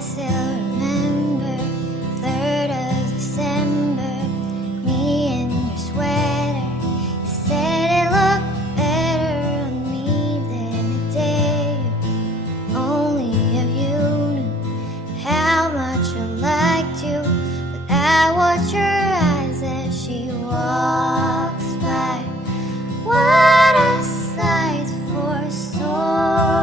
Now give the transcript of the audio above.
still remember 3rd of December, me in your sweater. You said it looked better on me than it did. Only if you knew how much I liked you without what you're